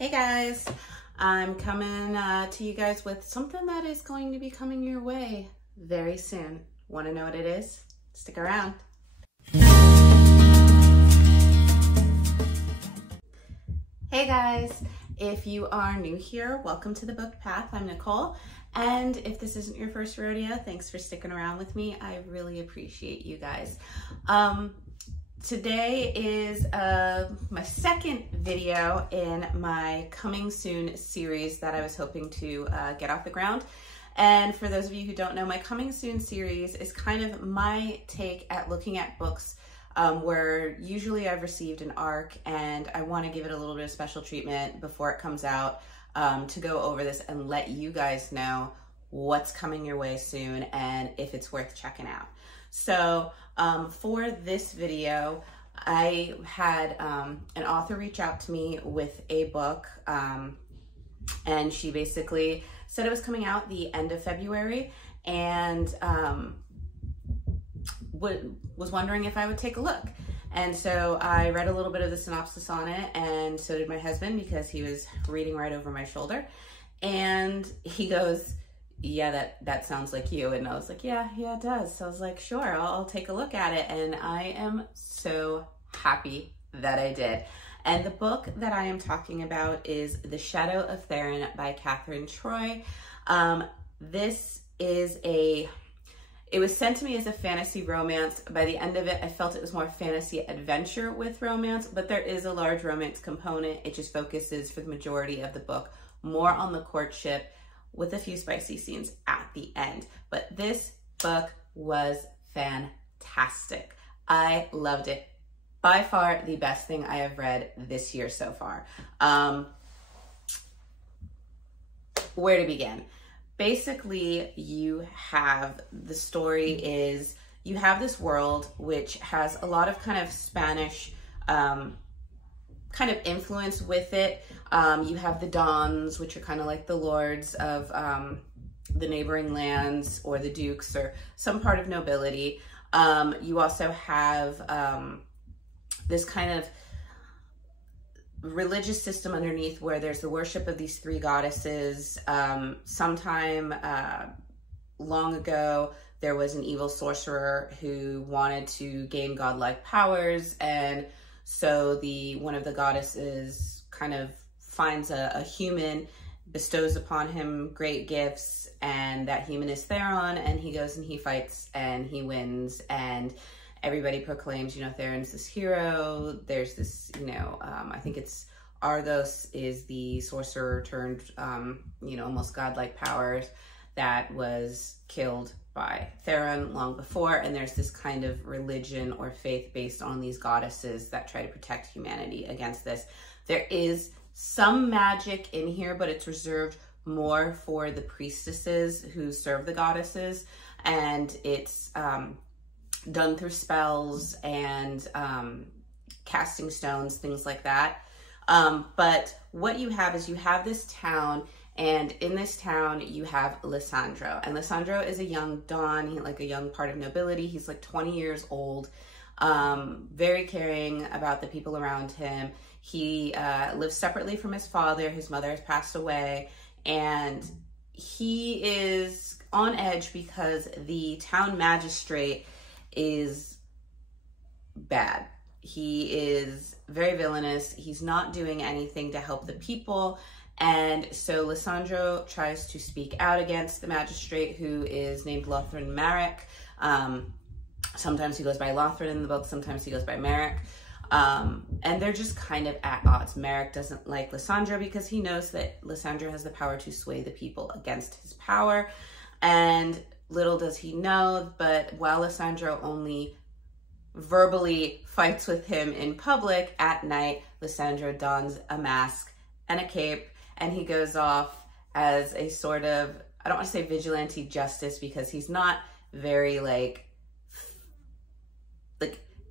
Hey guys, I'm coming to you guys with something that is going to be coming your way very soon. Want to know what it is? Stick around. Hey guys, if you are new here, welcome to The Booked Path. I'm Nicole, and if this isn't your first rodeo, thanks for sticking around with me. I really appreciate you guys. Today is my second video in my coming soon series that I was hoping to get off the ground. And for those of you who don't know, my coming soon series is kind of my take at looking at books where usually I've received an arc and I want to give it a little bit of special treatment before it comes out to go over this and let you guys know what's coming your way soon and if it's worth checking out. So for this video, I had an author reach out to me with a book, and she basically said it was coming out the end of February, and was wondering if I would take a look. And so I read a little bit of the synopsis on it, and so did my husband because he was reading right over my shoulder, and he goes, yeah, that sounds like you. And I was like, yeah, it does. So I was like, sure, I'll take a look at it. And I am so happy that I did. And the book that I am talking about is The Shadow of Theron by Kathryn Troy. It was sent to me as a fantasy romance. By the end of it, I felt it was more fantasy adventure with romance, but there is a large romance component. It just focuses for the majority of the book more on the courtship, with a few spicy scenes at the end. But this book was fantastic. I loved it. By far the best thing I have read this year so far. Where to begin? Basically, the story is, you have this world which has a lot of kind of Spanish kind of influence with it. You have the Dons, which are kind of like the lords of the neighboring lands, or the dukes, or some part of nobility. You also have this kind of religious system underneath where there's the worship of these three goddesses. Sometime long ago, there was an evil sorcerer who wanted to gain godlike powers, and so one of the goddesses kind of finds a human, bestows upon him great gifts, and that human is Theron, and he goes and he fights and he wins, and everybody proclaims, Theron's this hero. There's this, I think it's Argos is the sorcerer turned, almost godlike powers that was killed by Theron long before, and there's this kind of religion or faith based on these goddesses that try to protect humanity against this. There is some magic in here, but it's reserved more for the priestesses who serve the goddesses, and it's done through spells and casting stones, things like that. But what you have is you have this town, and in this town you have Lissandro, and Lissandro is a young Don, like a young part of nobility. He's like 20 years old, very caring about the people around him. He lives separately from his father. His mother has passed away, and he is on edge because the town magistrate is bad. He is very villainous. He's not doing anything to help the people. And so Lissandro tries to speak out against the magistrate, who is named Lothran Merrick. Sometimes he goes by Lothran in the book, sometimes he goes by Merrick. And they're just kind of at odds. Merrick doesn't like Lissandro because he knows that Lissandro has the power to sway the people against his power. And little does he know, but while Lissandro only verbally fights with him in public, at night, Lissandro dons a mask and a cape, and he goes off as a sort of, I don't want to say vigilante justice, because he's not very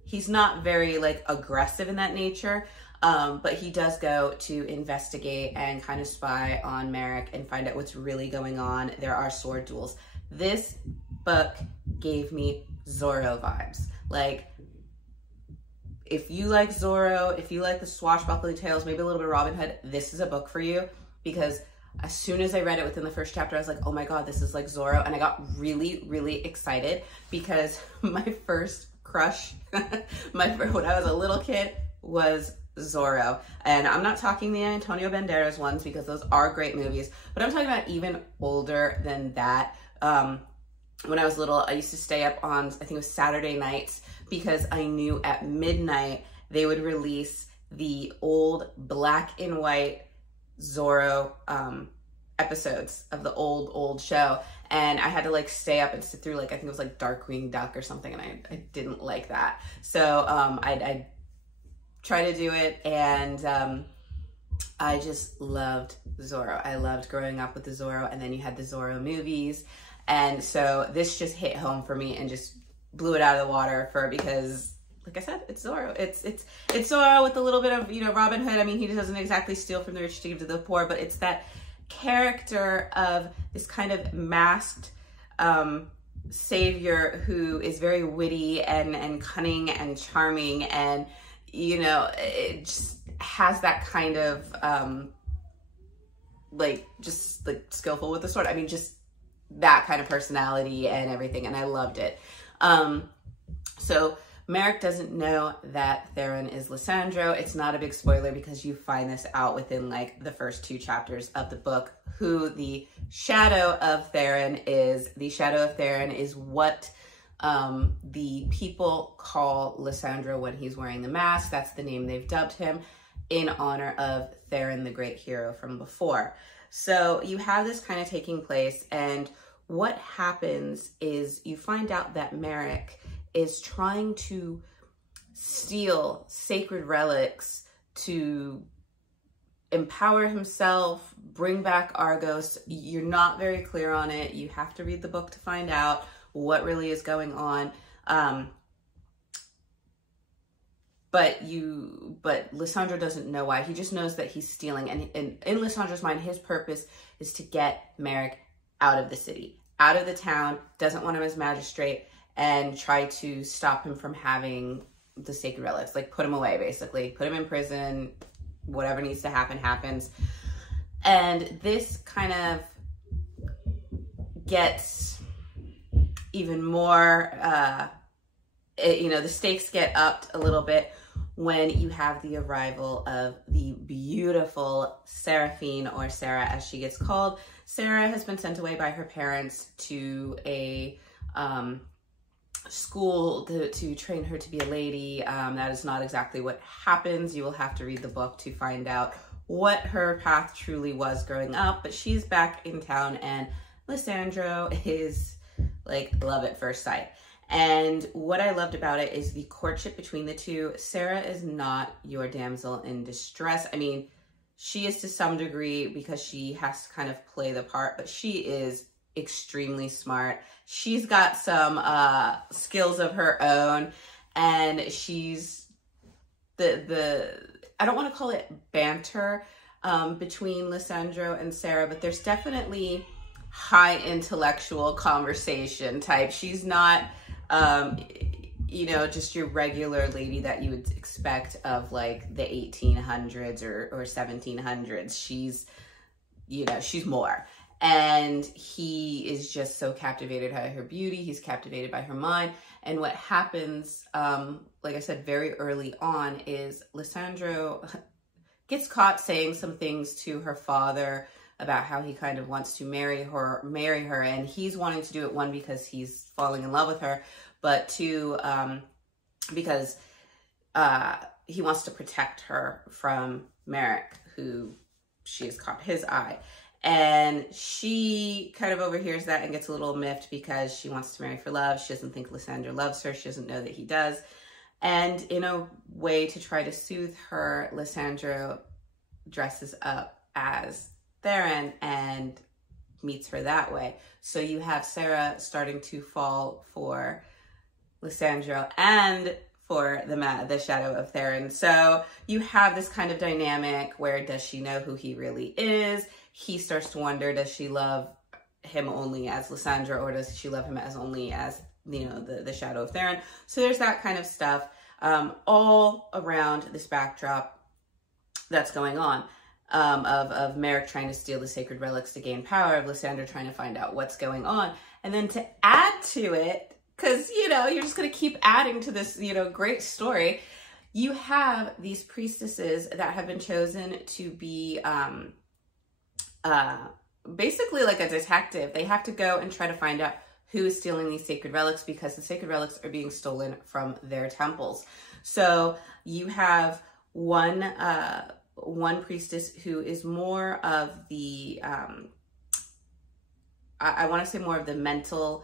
he's not very aggressive in that nature, but he does go to investigate and kind of spy on Merrick and find out what's really going on. There are sword duels. This book gave me Zorro vibes. if you like Zorro, if you like the swashbuckling tales, maybe a little bit of Robin Hood, this is a book for you, because as soon as I read it within the first chapter, I was like, oh my God, this is like Zorro. And I got really, really excited because my first crush, when I was a little kid, was Zorro. And I'm not talking the Antonio Banderas ones because those are great movies, but I'm talking about even older than that. When I was little, I used to stay up on, I think it was Saturday nights, because I knew at midnight they would release the old black and white Zorro episodes of the old show. And I had to like stay up and sit through, like, I think it was like Darkwing Duck or something, and I didn't like that. So I tried to do it, and I just loved Zorro. I loved growing up with the Zorro, and then you had the Zorro movies. And so this just hit home for me and just blew it out of the water because, like I said, it's Zorro. It's Zorro with a little bit of, you know, Robin Hood. I mean, he doesn't exactly steal from the rich to give to the poor, but it's that character of this kind of masked savior who is very witty and cunning and charming, and, you know, it just has that kind of just skillful with the sword. I mean, just that kind of personality and everything, and I loved it. So Merrick doesn't know that Theron is Lysandro. It's not a big spoiler because you find this out within like the first 2 chapters of the book, who the shadow of Theron is. The shadow of Theron is what the people call Lysandro when he's wearing the mask. That's the name they've dubbed him in honor of Theron, the great hero from before. So you have this kind of taking place, and what happens is you find out that Merrick is trying to steal sacred relics to empower himself, bring back Argos. You're not very clear on it. You have to read the book to find out what really is going on. But Lysandro doesn't know why. He just knows that he's stealing. And in Lysandro's mind, his purpose is to get Merrick out of the city, out of the town, doesn't want him as magistrate, and try to stop him from having the sacred relics, like put him away, basically. Put him in prison, whatever needs to happen, happens. And this kind of gets even more, you know, the stakes get upped a little bit when you have the arrival of the beautiful Seraphine, or Sarah as she gets called. Sarah has been sent away by her parents to a school to train her to be a lady. That is not exactly what happens. You will have to read the book to find out what her path truly was growing up, but she's back in town, and Lysandro is like love at first sight. And what I loved about it is the courtship between the two. Sarah is not your damsel in distress. I mean, she is to some degree because she has to kind of play the part, but she is extremely smart. She's got some skills of her own, and she's I don't want to call it banter between Lysandro and Sarah, but there's definitely high intellectual conversation type. She's not you know, just your regular lady that you would expect of like the 1800s or 1700s. She's, you know, she's more. And he is just so captivated by her beauty. He's captivated by her mind. And what happens, like I said, very early on, is Lysandro gets caught saying some things to her father about how he kind of wants to marry her. And he's wanting to do it, one, because he's falling in love with her, but two, because he wants to protect her from Merrick, who she has caught his eye. And she kind of overhears that and gets a little miffed because she wants to marry for love. She doesn't think Lysandro loves her. She doesn't know that he does. And in a way to try to soothe her, Lysandro dresses up as Theron and meets her that way. So you have Sarah starting to fall for Lysandro and for the shadow of Theron. So you have this kind of dynamic where, does she know who he really is? He starts to wonder, does she love him only as Lysandro, or does she love him as only as, you know, the shadow of Theron? So there's that kind of stuff. all around this backdrop that's going on. Of Merrick trying to steal the sacred relics to gain power, of Lysandra trying to find out what's going on. And then to add to it, because, you know, you're just going to keep adding to this, you know, great story, you have these priestesses that have been chosen to be basically like a detective. They have to go and try to find out who is stealing these sacred relics, because the sacred relics are being stolen from their temples. So you have one priestess who is more of the, I want to say more of the mental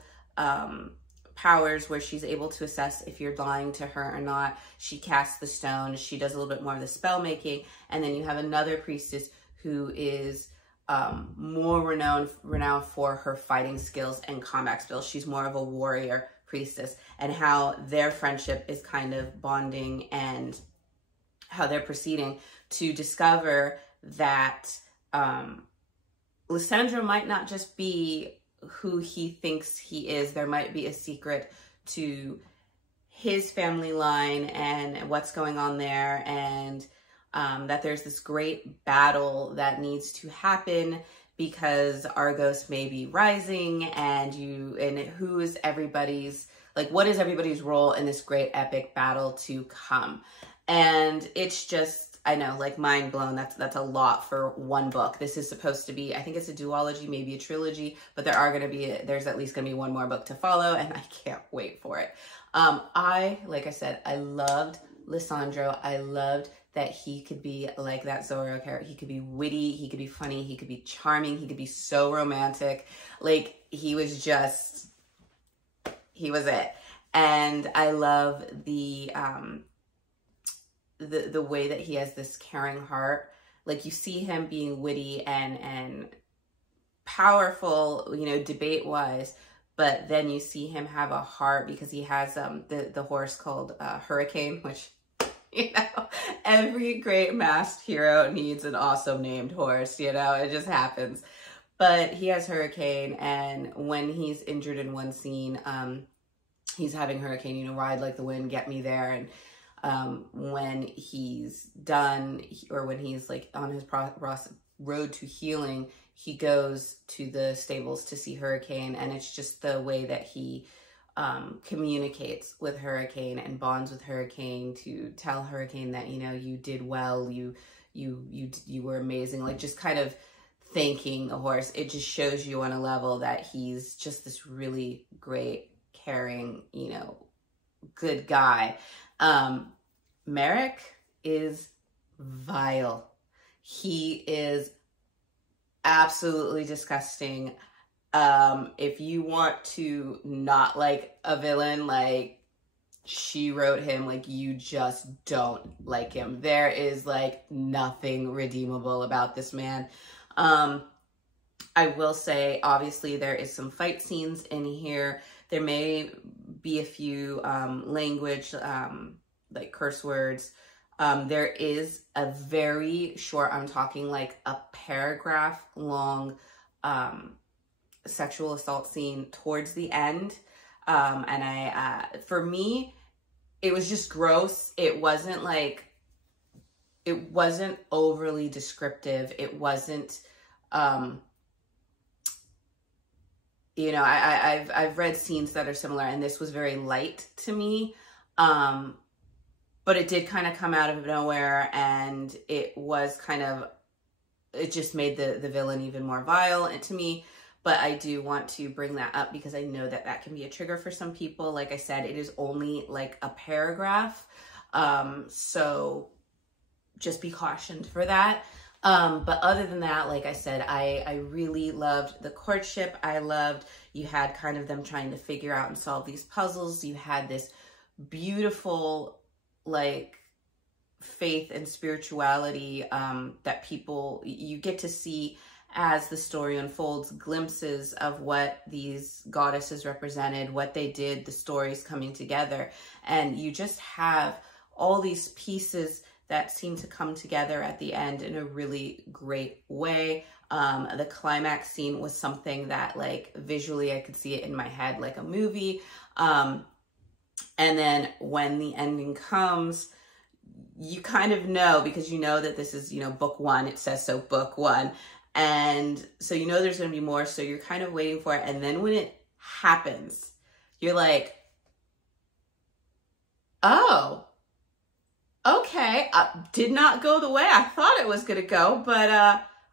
powers, where she's able to assess if you're lying to her or not. She casts the stone. She does a little bit more of the spell making. And then you have another priestess who is more renowned for her fighting skills and combat skills. She's more of a warrior priestess, and how their friendship is kind of bonding, and how they're proceeding to discover that Lysandra might not just be who he thinks he is. There might be a secret to his family line and what's going on there, and that there's this great battle that needs to happen because Argos may be rising, and who is everybody's, like, what is everybody's role in this great epic battle to come? And it's just, I know, like, mind blown. That's a lot for one book. This is supposed to be, I think it's a duology, maybe a trilogy, but there's at least gonna be one more book to follow, and I can't wait for it. Like I said, I loved Lysandro. I loved that he could be like that Zorro character. He could be witty, he could be funny, he could be charming, he could be so romantic. Like, he was it. And I love the way that he has this caring heart. Like, you see him being witty and powerful, you know, debate wise, but then you see him have a heart, because he has the horse called Hurricane, which, you know, every great masked hero needs an awesome named horse, you know, it just happens. But he has Hurricane, and when he's injured in one scene, he's having Hurricane, you know, ride like the wind, get me there. And when he's done, or when he's like on his road to healing, he goes to the stables to see Hurricane, and it's just the way that he communicates with Hurricane and bonds with Hurricane to tell Hurricane that, you know, you did well, you were amazing, like, just kind of thanking a horse. It just shows you on a level that he's just this really great, caring, you know, good guy. Merrick is vile. He is absolutely disgusting. If you want to not like a villain, like, she wrote him, like, you just don't like him. There is, like, nothing redeemable about this man. I will say, obviously, there is some fight scenes in here. There may be a few language, like curse words. There is a very short, I'm talking like a paragraph long, sexual assault scene towards the end. And for me, it was just gross. It wasn't overly descriptive. It wasn't, you know, I've read scenes that are similar, and this was very light to me. But it did kind of come out of nowhere, and it just made the villain even more vile to me. But I do want to bring that up because I know that that can be a trigger for some people. Like I said, it is only like a paragraph. So just be cautioned for that. But other than that, like I said, I really loved the courtship. I loved, you had kind of them trying to figure out and solve these puzzles. You had this beautiful, like, faith and spirituality that you get to see as the story unfolds, glimpses of what these goddesses represented, what they did, the stories coming together. And you just have all these pieces that seem to come together at the end in a really great way. The climax scene was something that, like, visually I could see it in my head like a movie. And And then when the ending comes, you kind of know, because you know that this is, you know, book one. It says so, book one. And so you know there's going to be more. So you're kind of waiting for it. And then when it happens, you're like, oh, okay. Did not go the way I thought it was going to go, but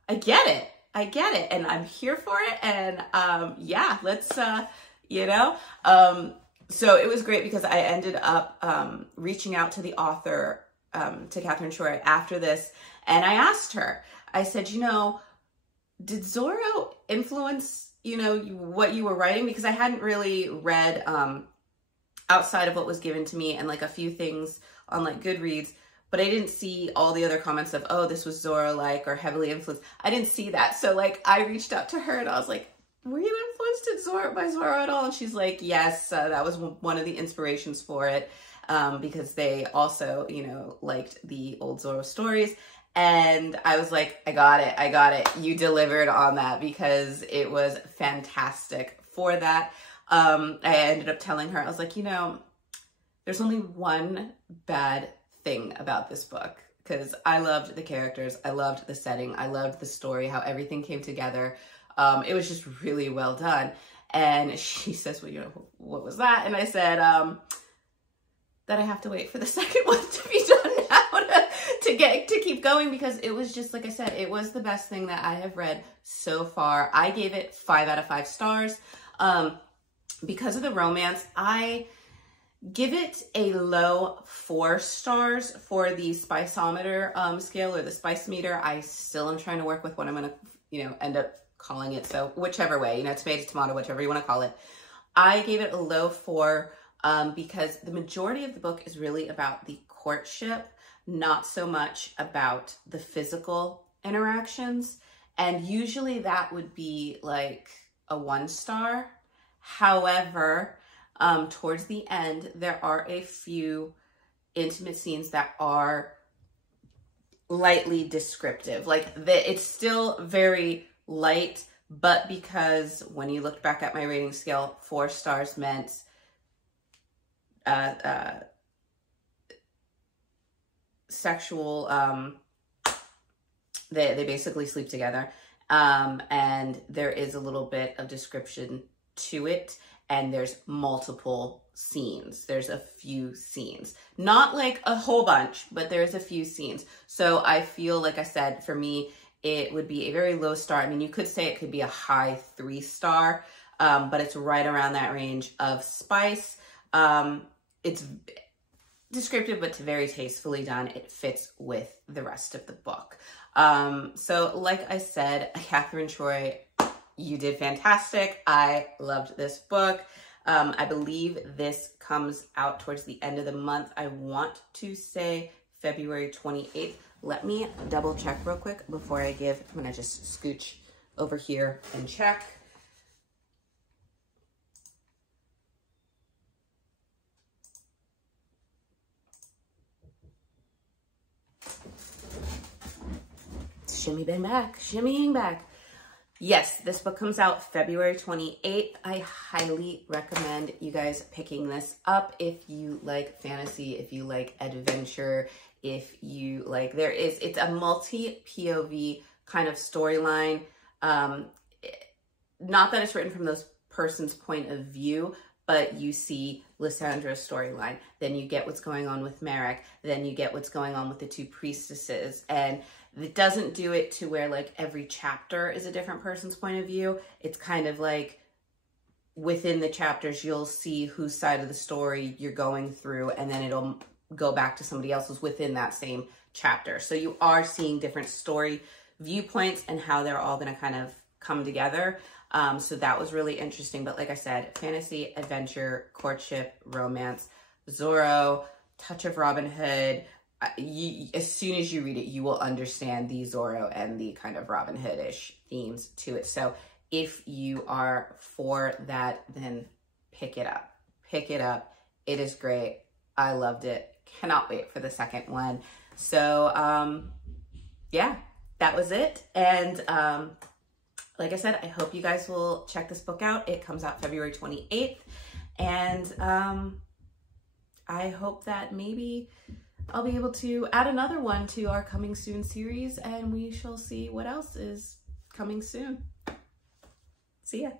I get it. I get it. And I'm here for it. And yeah, let's, you know. So it was great because I ended up reaching out to the author, to Kathryn Shore after this. And I asked her, I said, you know, did Zorro influence, you know, what you were writing? Because I hadn't really read outside of what was given to me and like a few things on like Goodreads, but I didn't see all the other comments of, oh, this was Zorro-like or heavily influenced. I didn't see that. So like I reached out to her and I was like, were you influenced by Zorro at all? And she's like, yes, that was one of the inspirations for it, because they also, you know, liked the old Zorro stories. And I was like, I got it. You delivered on that, because it was fantastic for that. I ended up telling her, I was like, you know, there's only one bad thing about this book, because I loved the characters. I loved the setting. I loved the story, how everything came together. It was just really well done. And she says, well, you know, what was that? And I said, that I have to wait for the second one to be done now to keep going, because it was just, like I said, it was the best thing that I have read so far. I gave it 5 out of 5 stars. Because of the romance, I give it a low 4 stars for the spiceometer scale, or the spice meter. I still am trying to work with what I'm going to, you know, end up calling it. So whichever way, you know, tomato, tomato, whichever you want to call it. I gave it a low 4 because the majority of the book is really about the courtship, not so much about the physical interactions. And usually that would be like a 1 star. However, towards the end, there are a few intimate scenes that are lightly descriptive. Like it's still very light, but because when you looked back at my rating scale, 4 stars meant sexual, they basically sleep together, and there is a little bit of description to it, and there's multiple scenes. There's a few scenes, not like a whole bunch, but there's a few scenes. So I feel, like I said, for me, it would be a very low star. I mean, you could say it could be a high 3 star, but it's right around that range of spice. It's descriptive, but very tastefully done. It fits with the rest of the book. So like I said, Kathryn Shore, you did fantastic. I loved this book. I believe this comes out towards the end of the month. I want to say February 28th. Let me double check real quick before I give. I'm gonna just scooch over here and check. Shimmy bang back, shimmying back. Yes, this book comes out February 28th. I highly recommend you guys picking this up if you like fantasy, if you like adventure, if you like, it's a multi-POV kind of storyline. Not that it's written from those person's point of view, but you see Lysandra's storyline. Then you get what's going on with Merrick. Then you get what's going on with the 2 priestesses. And it doesn't do it to where like every chapter is a different person's point of view. It's kind of like within the chapters, you'll see whose side of the story you're going through, and then it'll go back to somebody else's within that same chapter. So you are seeing different story viewpoints and how they're all going to kind of come together. So that was really interesting. But like I said, fantasy, adventure, courtship, romance, Zorro, touch of Robin Hood. As soon as you read it, you will understand the Zorro and the kind of Robin Hood-ish themes to it. So if you are for that, then pick it up. Pick it up. It is great. I loved it. Cannot wait for the second one. So yeah, that was it. And like I said, I hope you guys will check this book out. It comes out February 28th. And I hope that maybe I'll be able to add another one to our coming soon series, and we shall see what else is coming soon. See ya.